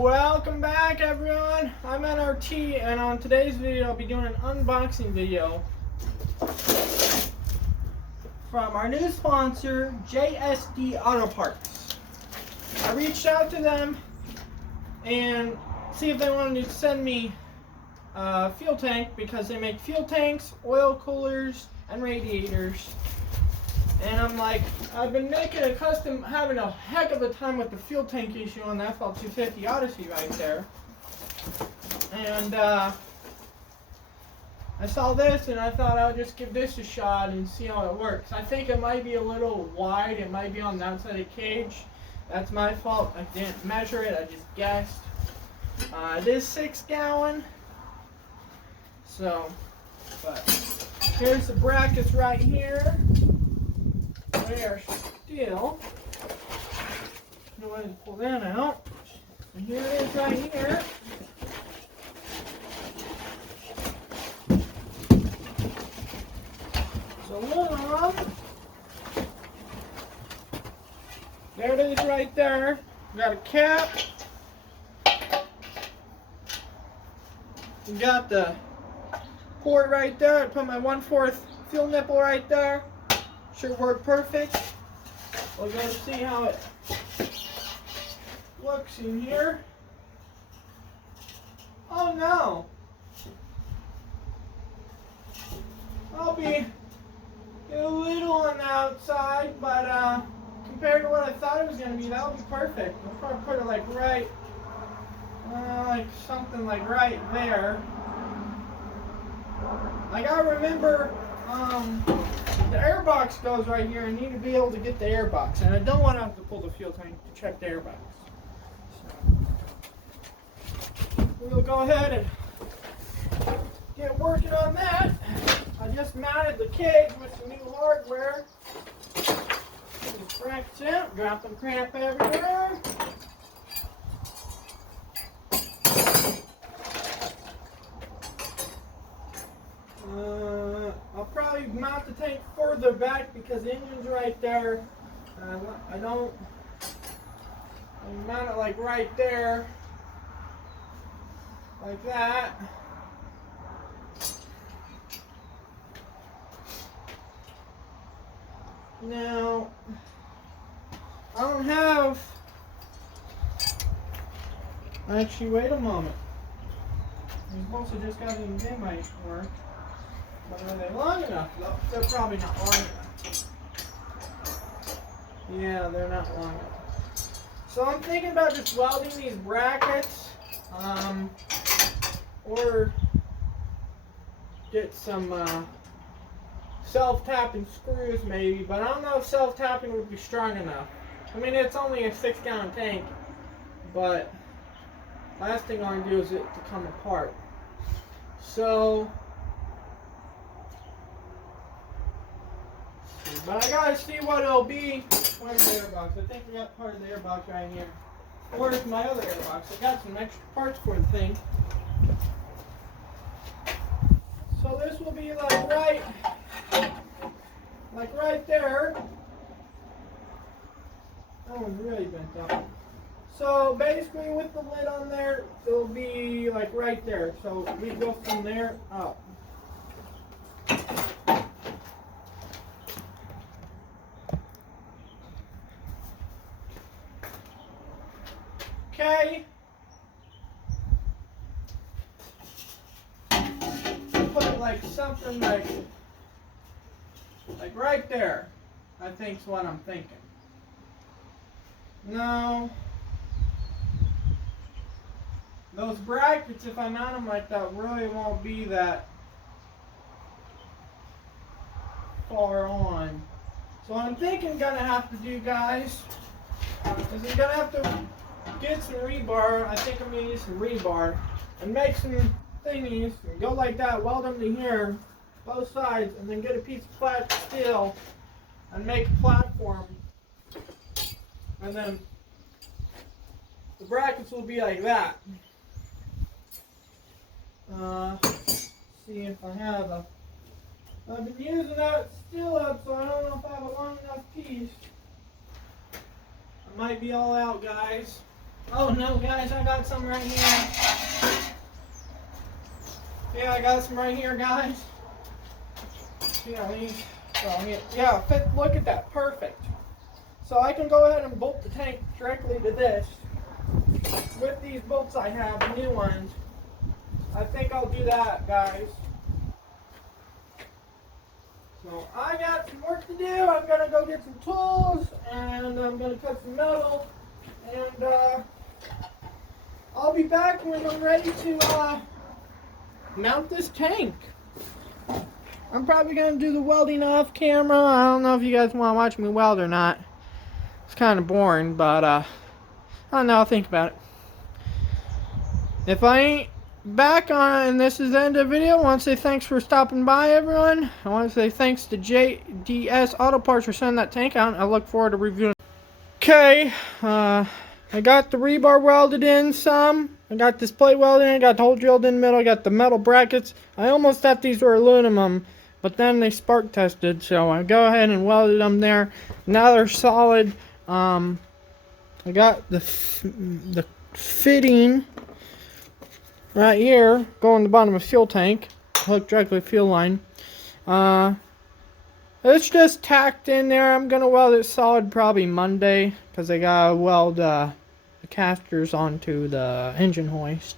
Welcome back, everyone. I'm N.R.T, and on today's video I'll be doing an unboxing video from our new sponsor, JSD Auto Parts. I reached out to them and see if they wanted to send me a fuel tank because they make fuel tanks, oil coolers, and radiators. And I'm like, I've been having a heck of a time with the fuel tank issue on the FL250 Odyssey right there. And I saw this and I thought I'll just give this a shot and see how it works. I think it might be a little wide. It might be on the outside of the cage. That's my fault. I didn't measure it. I just guessed. It is 6 gallon. So, but here's the brackets right here. They are still, go ahead and pull that out. And here it is right here. So one of them, there it is right there. Got a cap. You got the port right there. I put my 1/4 fuel nipple right there. Should work perfect. We're going to see how it looks in here. Oh no! I'll be a little on the outside, but compared to what I thought it was going to be, that'll be perfect. I'll probably put it like right, like something like right there. Like I remember, the air box goes right here. I need to be able to get the air box, and I don't want to have to pull the fuel tank to check the air box. So we'll go ahead and get working on that. I just mounted the cage with some new hardware. These brackets out, dropping crap everywhere. I'll probably mount the tank further back because the engine's right there. I'll mount it like right there, like that. Now, I don't have, actually wait a moment. I'm supposed to just got it in, they might work. But are they long enough? No, they're probably not long enough. Yeah, they're not long enough. So I'm thinking about just welding these brackets, or get some self-tapping screws maybe, but I don't know if self-tapping would be strong enough. I mean, it's only a 6 gallon tank, but last thing I want to do is it to come apart. So, but I gotta see what it'll be. Where's the airbox? I think we got part of the airbox right here. Where's my other airbox? I got some extra parts for the thing. So this will be like right there. That one's really bent up. So basically with the lid on there, it'll be like right there. So we go from there up. Okay. Put it like something like right there. I think's what I'm thinking. No. Those brackets, if I mount them like that, really won't be that far on. So what I'm thinking gonna have to do, guys, is I'm gonna have to get some rebar. I think I'm gonna use some rebar and make some thingies and go like that, weld them to here, both sides, and then get a piece of flat steel and make a platform. And then the brackets will be like that. See if I have a. I've been using that steel up, so I don't know if I have a long enough piece. I might be all out, guys. Oh no, guys, I got some right here. Yeah, I got some right here, guys. Yeah, these. Yeah, look at that, perfect. So I can go ahead and bolt the tank directly to this. With these bolts I have, new ones. I think I'll do that, guys. So I got some work to do. I'm gonna go get some tools, and I'm gonna cut some metal, and I'll be back when I'm ready to mount this tank. I'm probably gonna do the welding off camera. I don't know if you guys want to watch me weld or not. It's kind of boring, but I don't know. I'll think about it. If I ain't back on, and this is the end of the video, I want to say thanks for stopping by, everyone. I want to say thanks to JSD Auto Parts for sending that tank out. I look forward to reviewing. Okay, I got the rebar welded in some. I got this plate welded in. I got the hole drilled in the middle. I got the metal brackets. I almost thought these were aluminum, but then they spark tested, so I go ahead and welded them there. Now they're solid. I got the fitting right here going to the bottom of the fuel tank, hooked directly to the fuel line. It's just tacked in there. I'm gonna weld it solid probably Monday because I gotta weld the casters onto the engine hoist.